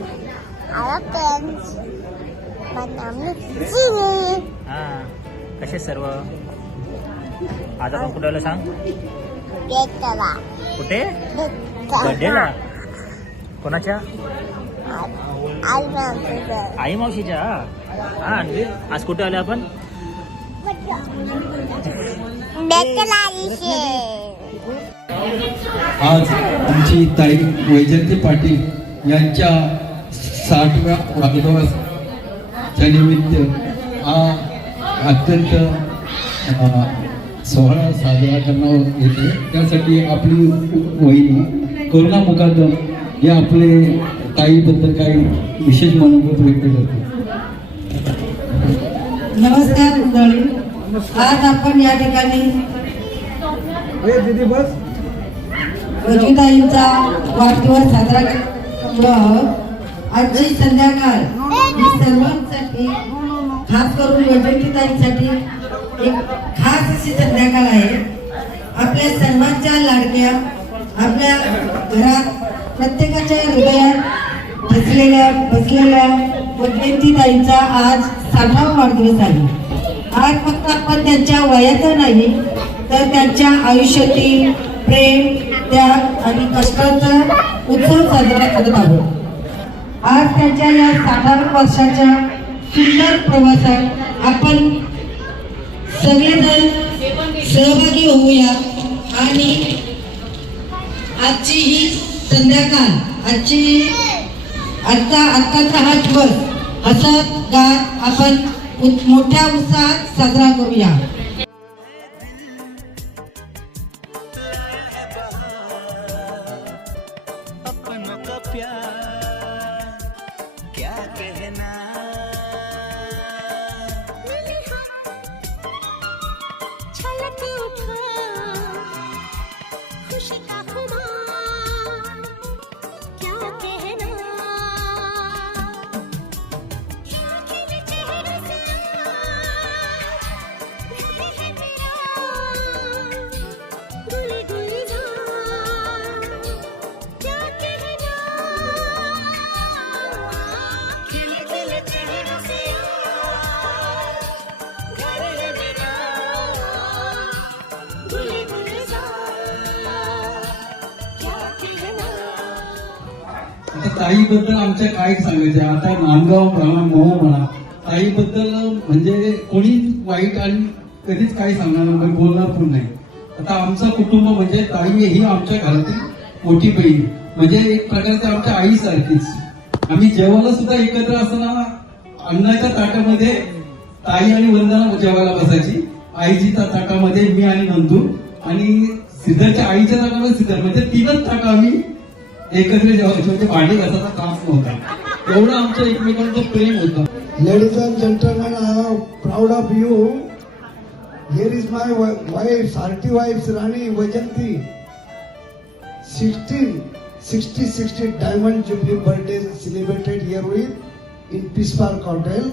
Hello friends, my name is Jinny. कसे सर्व आज आपण कुठे आलो सांग? बेटला. कुठे? बर्थडेला. कोणाच्या? आई मावशीच्या. आणि आज कुठे आलो आपण? बेटला. आज आमची ताई वैजयंती पाटील यांच्या 60व्या वाढदिवसाच्या निमित्त हा अत्यंत सोहळा साजरा करण्यात येते. त्यासाठी आपली वहिनी करुणा मुकादम या आपले ताईबद्दल काही विशेष मनोगत व्यक्त करते. नमस्कार मंडळी, आज आपण या ठिकाणी वैजयंतीताईंचा वाढदिवस साजरा करतो आहोत. आजची संध्याकाळ ही सर्वांसाठी, खास करून वैजयंतीताईंसाठी एक खास अशी संध्याकाळ आहे. आपल्या सर्वांच्या लाडक्या, आपल्या घरात प्रत्येकाच्या हृदयात बसलेल्या वैजयंतीताईंचा आज 60वा वाढदिवस आहे. आज फक्त आपण त्यांच्या वयाचा नाही तर त्यांच्या आयुष्यातील प्रेम, त्याग आणि कष्टाचा उत्सव साजरा करत आहोत. आज त्यांच्या या 60व्या वर्षाच्या सुंदर प्रवासात आपण सगळेजण सहभागी होऊया आणि आजची ही संध्याकाळ, आजचा हा दिवस हसत गात आपण मोठ्या उत्साहात साजरा करूया. ताईबद्दल आमच्या काय सांगायचं. आता नांदगाव म्हणा, मोह म्हणा, ताईबद्दल म्हणजे कोणी वाईट आणि कधीच काही सांगणार बोलणार पण नाही. आता आमचं कुटुंब म्हणजे ताई ही आमच्या घरातील मोठी बहीण, म्हणजे एक प्रकारचे आमच्या आईसारखीच. आम्ही जेवायला सुद्धा एकत्र असताना अन्नाच्या ताटामध्ये ताई आणि वंदना जेवायला बसायची. आईच्या ताटामध्ये मी आणि नंदू, आणि सिद्धरच्या आईच्या ताटामध्ये सिद्धर, म्हणजे 3च ताटं आम्ही एकत्र जेवायचं. म्हणजे भांडी घासाचा काम नव्हता. एवढं आमचं एकमेकांचं प्रेम होतं. Ladies and gentlemen, I am proud of you. Here is my wife, Sarti wife, Rani Vajanti. 60 Diamond Jubilee birthday celebrated here with in Peace Park Hotel.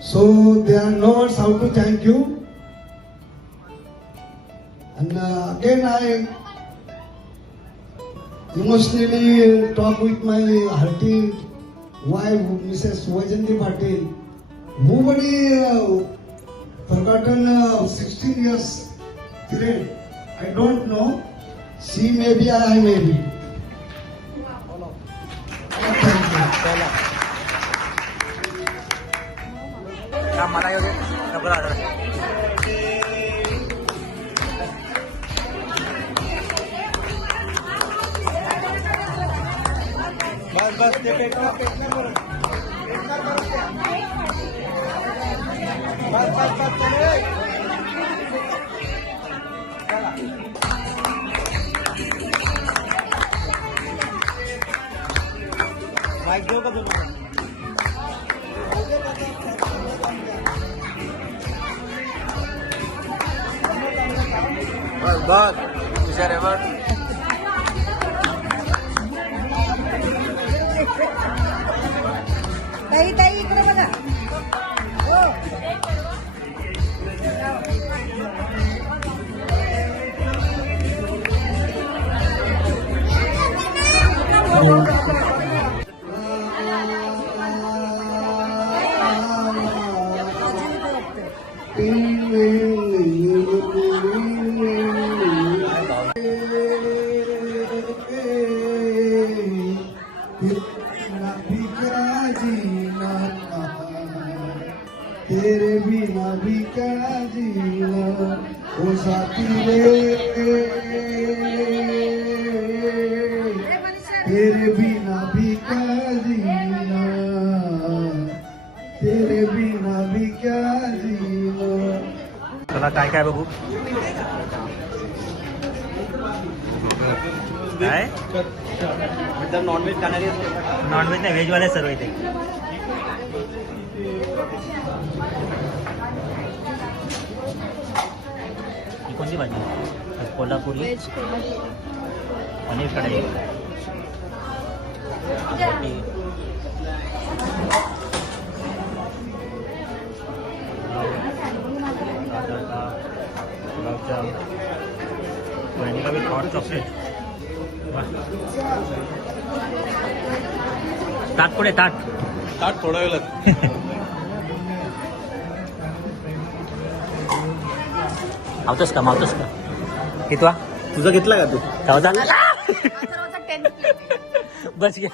So there are no words how to thank you. And again I emotionally talk with my hearty wife, Mrs. Vajanti Patil. Nobody forgotten 16 years period. I don't know. She may be, I may be. बस ते पेटना बरं. बस चले. Mic देऊ का तुम्ही? बस हुशार आहे बघ. ताई इकडे बघा. हो. तेरे बिना भी क्या जीना ओ साथी रे, तेरे बिना भी क्या जीना, तेरे बिना भी क्या जीना. चला काय काय बघू काय मतलब नॉनव्हेज खाणारी नॉनव्हेज नाही व्हेजवाले सर्व इथे. ही कोणती भाजी कोल्हापुरी पनीर कढई गुलाबजाम व्हॅनिला विथ हॉट चॉकलेट. ताट पुढे ताट ताट थोडा वेळ मावतोस का कितवा तुझा घेतला का तू? चौदा बस घे.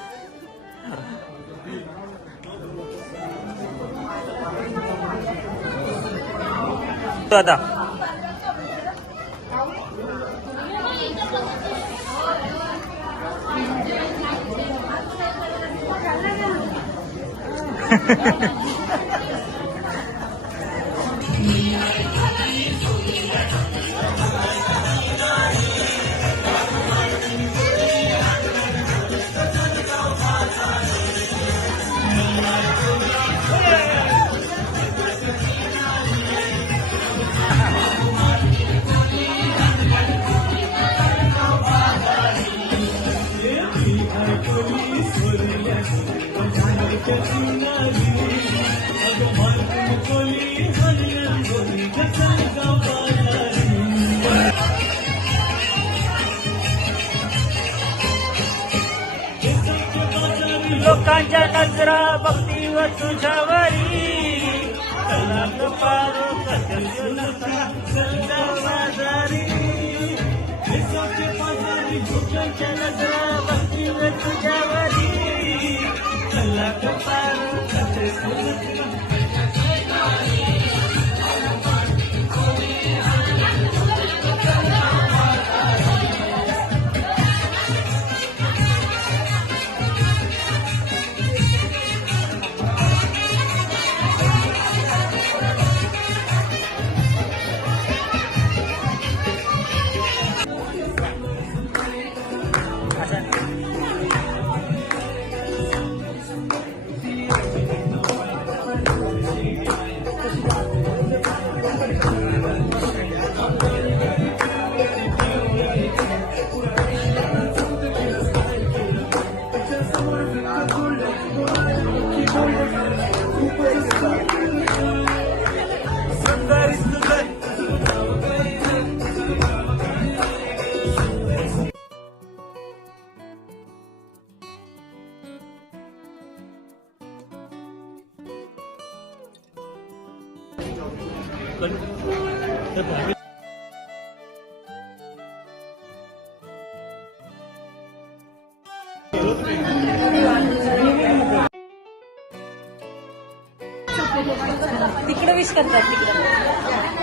तो आता लोकांच्या नजरा बघतीवर तुझ्यावरी कलाक पारो बाजारी लोकांच्या नजरा बघतीवर तुझ्यावरी कलाक पारो तिकडे विश करतात तिकडे